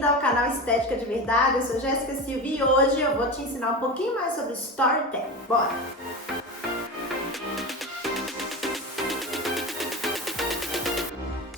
bem-vindo ao canal Estética de Verdade. Eu sou Jéssica Silva e hoje eu vou te ensinar um pouquinho mais sobre Storytelling. Bora!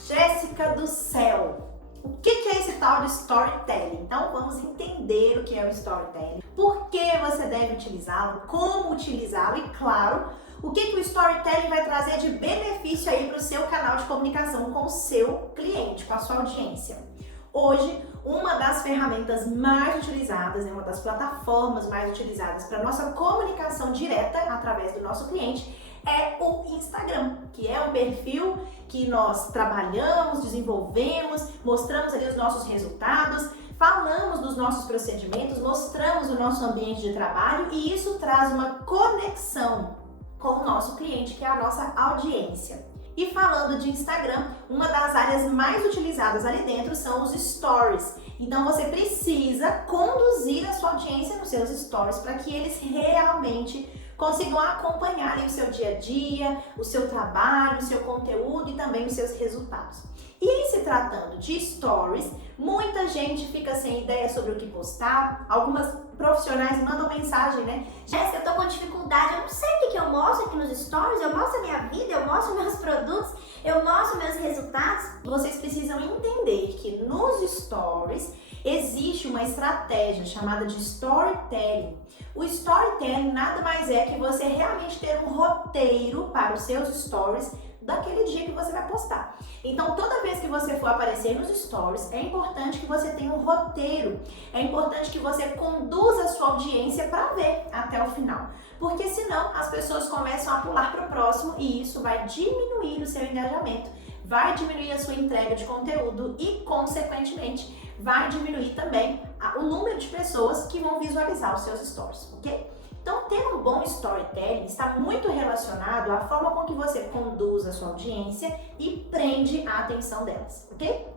Jéssica do céu! O que é esse tal de Storytelling? Então vamos entender o que é o Storytelling, por que você deve utilizá-lo, como utilizá-lo e, claro, o que o Storytelling vai trazer de benefício aí para o seu canal de comunicação com o seu cliente, com a sua audiência. Hoje, uma das ferramentas mais utilizadas, uma das plataformas mais utilizadas para nossa comunicação direta através do nosso cliente é o Instagram, que é um perfil que nós trabalhamos, desenvolvemos, mostramos ali os nossos resultados, falamos dos nossos procedimentos, mostramos o nosso ambiente de trabalho e isso traz uma conexão com o nosso cliente, que é a nossa audiência. E falando de Instagram, uma das áreas mais utilizadas ali dentro são os stories. Então você precisa conduzir a sua audiência nos seus stories para que eles realmente consigam acompanhar o seu dia a dia, o seu trabalho, o seu conteúdo e também os seus resultados. E em se tratando de stories, muita gente fica sem ideia sobre o que postar. Algumas profissionais mandam mensagem, né? Jéssica, eu tô com dificuldade, eu não sei o que eu mostro aqui nos stories, eu mostro a minha vida, eu mostro meus produtos, eu mostro meus resultados. Vocês precisam entender que nos stories existe uma estratégia chamada de storytelling. O storytelling nada mais é que você realmente ter um roteiro para os seus stories daquele dia que você vai postar. Então, toda vez que você for aparecer nos stories, é importante que você tenha um roteiro, é importante que você conduza a sua audiência para ver até o final, porque senão as pessoas começam a pular para o próximo e isso vai diminuir o seu engajamento, vai diminuir a sua entrega de conteúdo e, consequentemente, vai diminuir também o número de pessoas que vão visualizar os seus stories, ok? Então, ter um bom storytelling está muito relacionado à forma com que você conduz a sua audiência e prende a atenção delas, ok?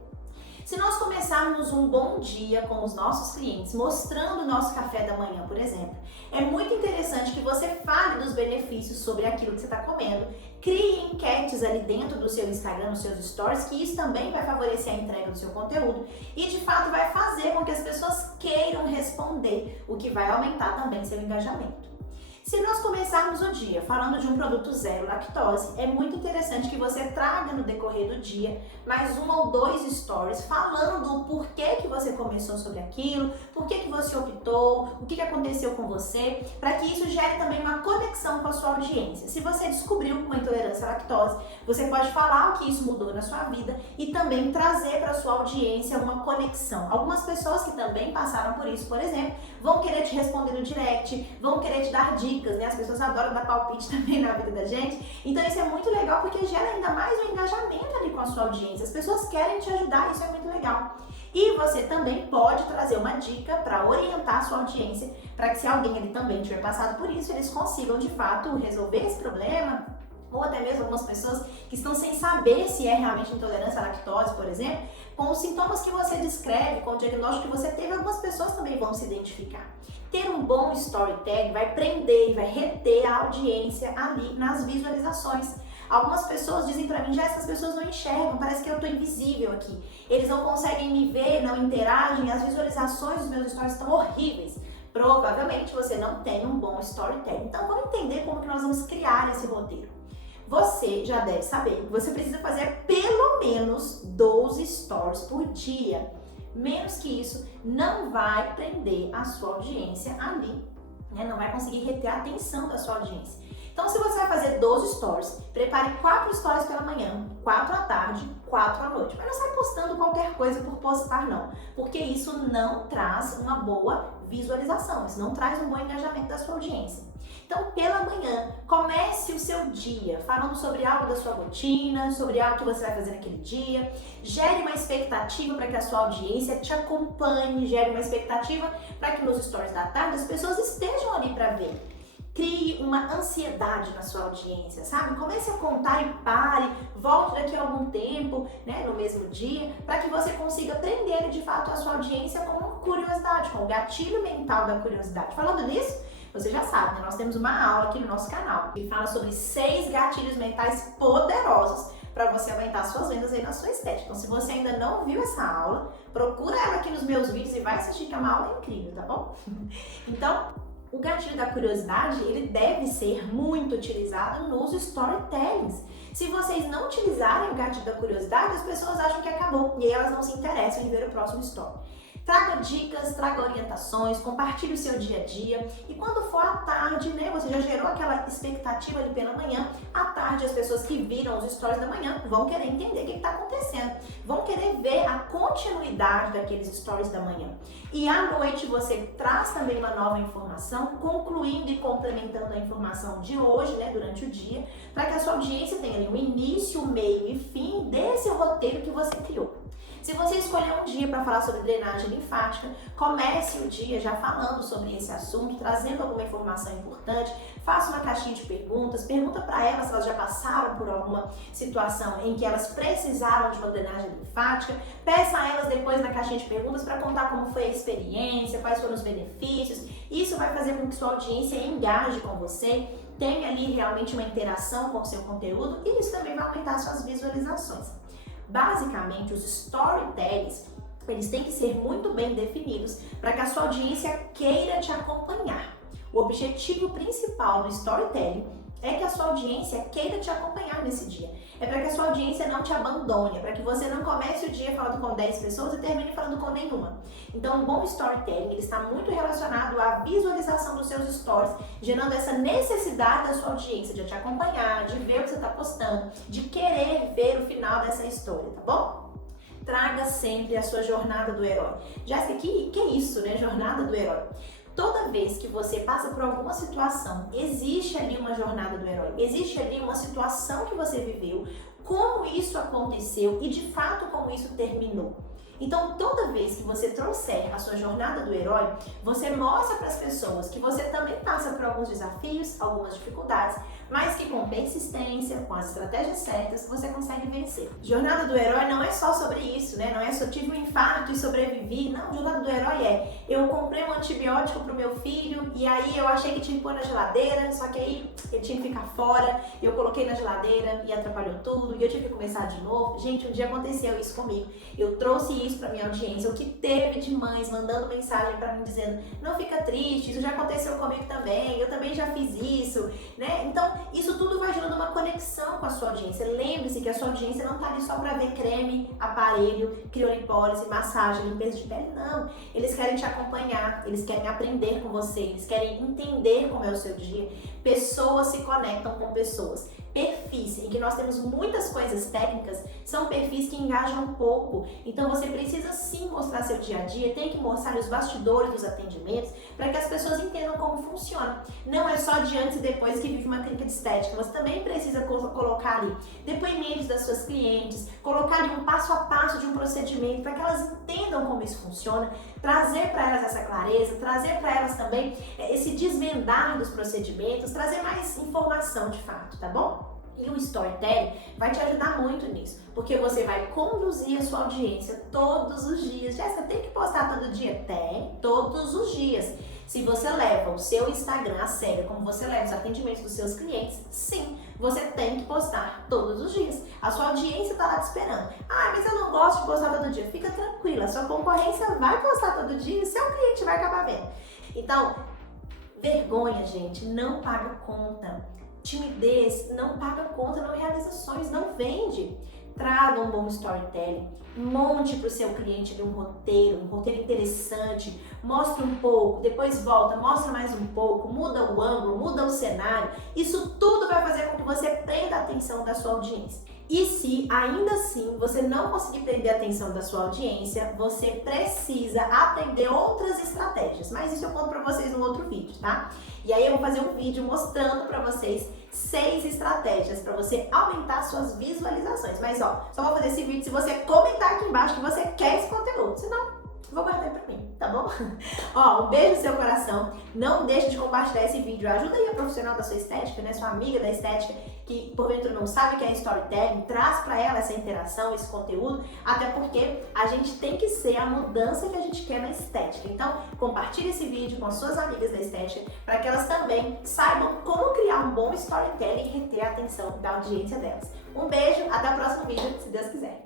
Se nós começarmos um bom dia com os nossos clientes, mostrando o nosso café da manhã, por exemplo, é muito interessante que você fale dos benefícios sobre aquilo que você está comendo, crie enquetes ali dentro do seu Instagram, nos seus stories, que isso também vai favorecer a entrega do seu conteúdo e, de fato, vai fazer com que as pessoas queiram responder, o que vai aumentar também seu engajamento. Se nós começarmos o dia falando de um produto zero lactose, é muito interessante que você traga no decorrer do dia mais um ou dois stories falando do porquê que você começou sobre aquilo, porquê que você optou, o que aconteceu com você, para que isso gere também uma conexão com a sua audiência. Se você descobriu uma intolerância à lactose, você pode falar o que isso mudou na sua vida e também trazer para a sua audiência uma conexão. Algumas pessoas que também passaram por isso, por exemplo, vão querer te responder no direct, vão querer te dar dicas, né? As pessoas adoram dar palpite também na vida da gente. Então isso é muito legal porque gera ainda mais um engajamento ali com a sua audiência. As pessoas querem te ajudar, isso é muito legal. E você também pode trazer uma dica para orientar a sua audiência, para que se alguém ali também tiver passado por isso, eles consigam de fato resolver esse problema, ou até mesmo algumas pessoas que estão sem saber se é realmente intolerância à lactose, por exemplo, com os sintomas que você descreve, com o diagnóstico que você teve, algumas pessoas também vão se identificar. Ter um bom storytelling vai prender e vai reter a audiência ali nas visualizações. Algumas pessoas dizem pra mim, já essas pessoas não enxergam, parece que eu tô invisível aqui. Eles não conseguem me ver, não interagem, as visualizações dos meus stories estão horríveis. Provavelmente você não tem um bom storytelling. Então vamos entender como que nós vamos criar esse roteiro. Você já deve saber que você precisa fazer pelo menos 12 stories por dia. Menos que isso não vai prender a sua audiência ali, né? Não vai conseguir reter a atenção da sua audiência. Então, se você vai fazer 12 stories, prepare 4 stories pela manhã, 4 à tarde, 4 à noite. Mas não sai postando qualquer coisa por postar, não. Porque isso não traz uma boa visualização, isso não traz um bom engajamento da sua audiência. Então, pela manhã, comece o seu dia falando sobre algo da sua rotina, sobre algo que você vai fazer naquele dia. Gere uma expectativa para que a sua audiência te acompanhe, gere uma expectativa para que nos stories da tarde as pessoas estejam ali para ver. Crie uma ansiedade na sua audiência, sabe? Comece a contar e pare, volte daqui a algum tempo, né, no mesmo dia, para que você consiga prender de fato a sua audiência com curiosidade, com o gatilho mental da curiosidade. Falando nisso, você já sabe, né? Nós temos uma aula aqui no nosso canal que fala sobre 6 gatilhos mentais poderosos para você aumentar suas vendas aí na sua estética. Então, se você ainda não viu essa aula, procura ela aqui nos meus vídeos e vai assistir, que é uma aula incrível, tá bom? Então, o gatilho da curiosidade, ele deve ser muito utilizado nos storytellings. Se vocês não utilizarem o gatilho da curiosidade, as pessoas acham que acabou e aí elas não se interessam em ver o próximo story. Traga dicas, traga orientações, compartilhe o seu dia a dia e quando for à tarde, né, você já gerou aquela expectativa ali pela manhã, à tarde as pessoas que viram os stories da manhã vão querer entender o que está acontecendo, vão querer ver a continuidade daqueles stories da manhã. E à noite você traz também uma nova informação, concluindo e complementando a informação de hoje, né, durante o dia, para que a sua audiência tenha ali um início, meio e fim desse roteiro que você criou. Se você escolher um dia para falar sobre drenagem linfática, comece o dia já falando sobre esse assunto, trazendo alguma informação importante, faça uma caixinha de perguntas, pergunta para elas se elas já passaram por alguma situação em que elas precisaram de uma drenagem linfática, peça a elas depois na caixinha de perguntas para contar como foi a experiência, quais foram os benefícios. Isso vai fazer com que sua audiência engaje com você, tenha ali realmente uma interação com o seu conteúdo e isso também vai aumentar suas visualizações. Basicamente, os storytellings, eles têm que ser muito bem definidos para que a sua audiência queira te acompanhar. O objetivo principal do storytelling é que a sua audiência queira te acompanhar nesse dia. É para que a sua audiência não te abandone, é para que você não comece o dia falando com 10 pessoas e termine falando com nenhuma. Então, um bom storytelling ele está muito relacionado à visualização dos seus stories, gerando essa necessidade da sua audiência de te acompanhar, de ver o que você está postando, de querer ver o final dessa história, tá bom? Traga sempre a sua jornada do herói. Jéssica, que é isso, né? Jornada do herói. Toda vez que você passa por alguma situação, existe ali uma jornada do herói, existe ali uma situação que você viveu, como isso aconteceu e de fato como isso terminou. Então, toda vez que você trouxer a sua jornada do herói, você mostra para as pessoas que você também passa por alguns desafios, algumas dificuldades, mas que com persistência, com as estratégias certas, você consegue vencer. Jornada do herói não é só sobre isso, né? Não é só tive um infarto e sobrevivi. Não, jornada do herói é eu comprei um antibiótico pro meu filho e aí eu achei que tinha que pôr na geladeira, só que aí ele tinha que ficar fora, eu coloquei na geladeira e atrapalhou tudo e eu tive que começar de novo. Gente, um dia aconteceu isso comigo. Eu trouxe isso para minha audiência, o que teve de mães mandando mensagem para mim dizendo: não fica triste, isso já aconteceu comigo também, eu também já fiz isso, né? Então, isso tudo vai gerando uma conexão com a sua audiência. Lembre-se que a sua audiência não tá ali só para ver creme, aparelho, criolipólise, massagem, limpeza de pele, não. Eles querem te acompanhar, eles querem aprender com você, eles querem entender como é o seu dia. Pessoas se conectam com pessoas. Perfis, em que nós temos muitas coisas técnicas, são perfis que engajam um pouco. Então você precisa sim mostrar seu dia a dia, tem que mostrar os bastidores dos atendimentos para que as pessoas entendam como funciona. Não é só de antes e depois que vive uma clínica de estética, você também precisa colocar ali depoimentos das suas clientes, colocar ali um passo a passo de um procedimento para que elas entendam como isso funciona, trazer para elas essa clareza, trazer para elas também esse desvendar dos procedimentos, trazer mais informação de fato, tá bom? E o storytelling vai te ajudar muito nisso, porque você vai conduzir a sua audiência todos os dias. Jéssica, tem que postar todo dia? Tem, todos os dias. Se você leva o seu Instagram a sério, como você leva os atendimentos dos seus clientes, sim, você tem que postar todos os dias. A sua audiência está lá te esperando. Ah, mas eu não gosto de postar todo dia. Fica tranquila, a sua concorrência vai postar todo dia e seu cliente vai acabar vendo. Então, vergonha, gente, não paga conta. Timidez não paga conta, não realiza sonhos, não vende. Traga um bom storytelling, monte para o seu cliente um roteiro interessante, mostra um pouco, depois volta, mostra mais um pouco, muda o ângulo, muda o cenário. Isso tudo vai fazer com que você prenda a atenção da sua audiência. E se ainda assim você não conseguir prender a atenção da sua audiência, você precisa aprender outras estratégias. Mas isso eu conto para vocês num outro vídeo, tá? E aí eu vou fazer um vídeo mostrando para vocês 6 estratégias para você aumentar suas visualizações. Mas ó, só vou fazer esse vídeo se você comentar aqui embaixo que você quer esse conteúdo. Senão, vou guardar pra mim, tá bom? Ó, um beijo no seu coração. Não deixe de compartilhar esse vídeo. Ajuda aí a profissional da sua estética, né? Sua amiga da estética que porventura não sabe o que é storytelling. Traz pra ela essa interação, esse conteúdo. Até porque a gente tem que ser a mudança que a gente quer na estética. Então, compartilhe esse vídeo com as suas amigas da estética para que elas também saibam como criar um bom storytelling e reter a atenção da audiência delas. Um beijo, até o próximo vídeo, se Deus quiser.